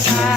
time.